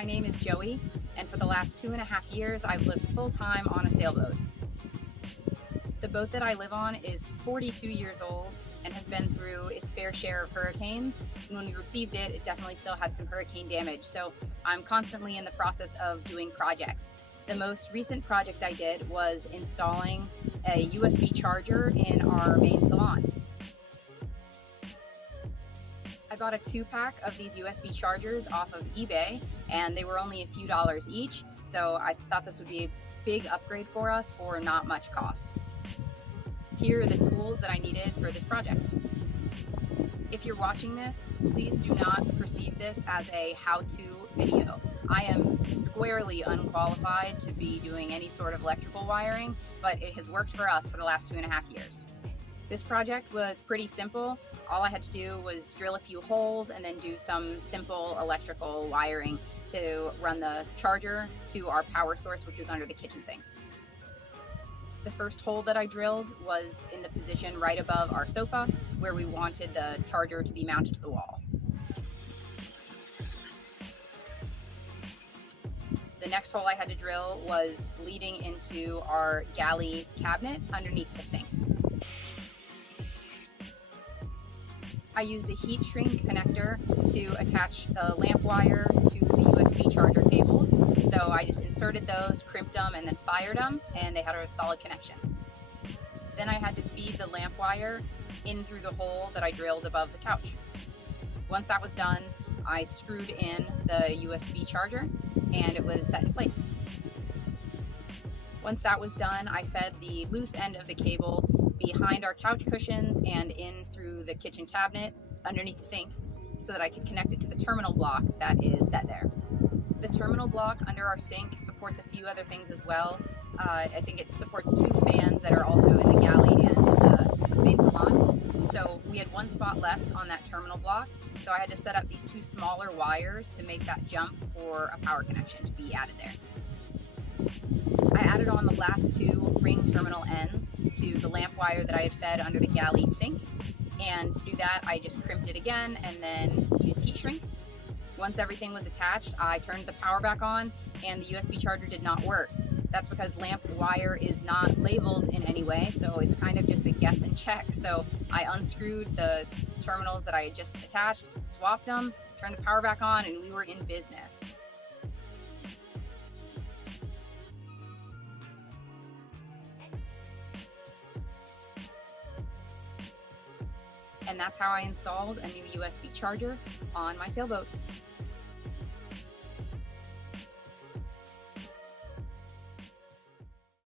My name is Joey, and for the last 2.5 years, I've lived full-time on a sailboat. The boat that I live on is 42 years old and has been through its fair share of hurricanes. And when we received it, it definitely still had some hurricane damage. So I'm constantly in the process of doing projects. The most recent project I did was installing a USB charger in our main salon. I bought a 2-pack of these USB chargers off of eBay, and they were only a few dollars each, so I thought this would be a big upgrade for us for not much cost. Here are the tools that I needed for this project. If you're watching this, please do not perceive this as a how-to video. I am squarely unqualified to be doing any sort of electrical wiring, but it has worked for us for the last 2.5 years. This project was pretty simple. All I had to do was drill a few holes and then do some simple electrical wiring to run the charger to our power source, which was under the kitchen sink. The first hole that I drilled was in the position right above our sofa, where we wanted the charger to be mounted to the wall. The next hole I had to drill was leading into our galley cabinet underneath the sink. I used a heat shrink connector to attach the lamp wire to the USB charger cables. So I just inserted those, crimped them, and then fired them, and they had a solid connection. Then I had to feed the lamp wire in through the hole that I drilled above the couch. Once that was done, I screwed in the USB charger, and it was set in place. Once that was done, I fed the loose end of the cable behind our couch cushions and in through the kitchen cabinet underneath the sink so that I could connect it to the terminal block that is set there. The terminal block under our sink supports a few other things as well. I think it supports 2 fans that are also in the galley and in the main salon. So we had one spot left on that terminal block, so I had to set up these 2 smaller wires to make that jump for a power connection to be added there. I added on the last 2 ring terminal ends to the lamp wire that I had fed under the galley sink, and to do that I just crimped it again and then used heat shrink. Once everything was attached, I turned the power back on and the USB charger did not work. That's because lamp wire is not labeled in any way, so it's kind of just a guess and check. So I unscrewed the terminals that I had just attached, swapped them, turned the power back on, and we were in business. And that's how I installed a new USB charger on my sailboat.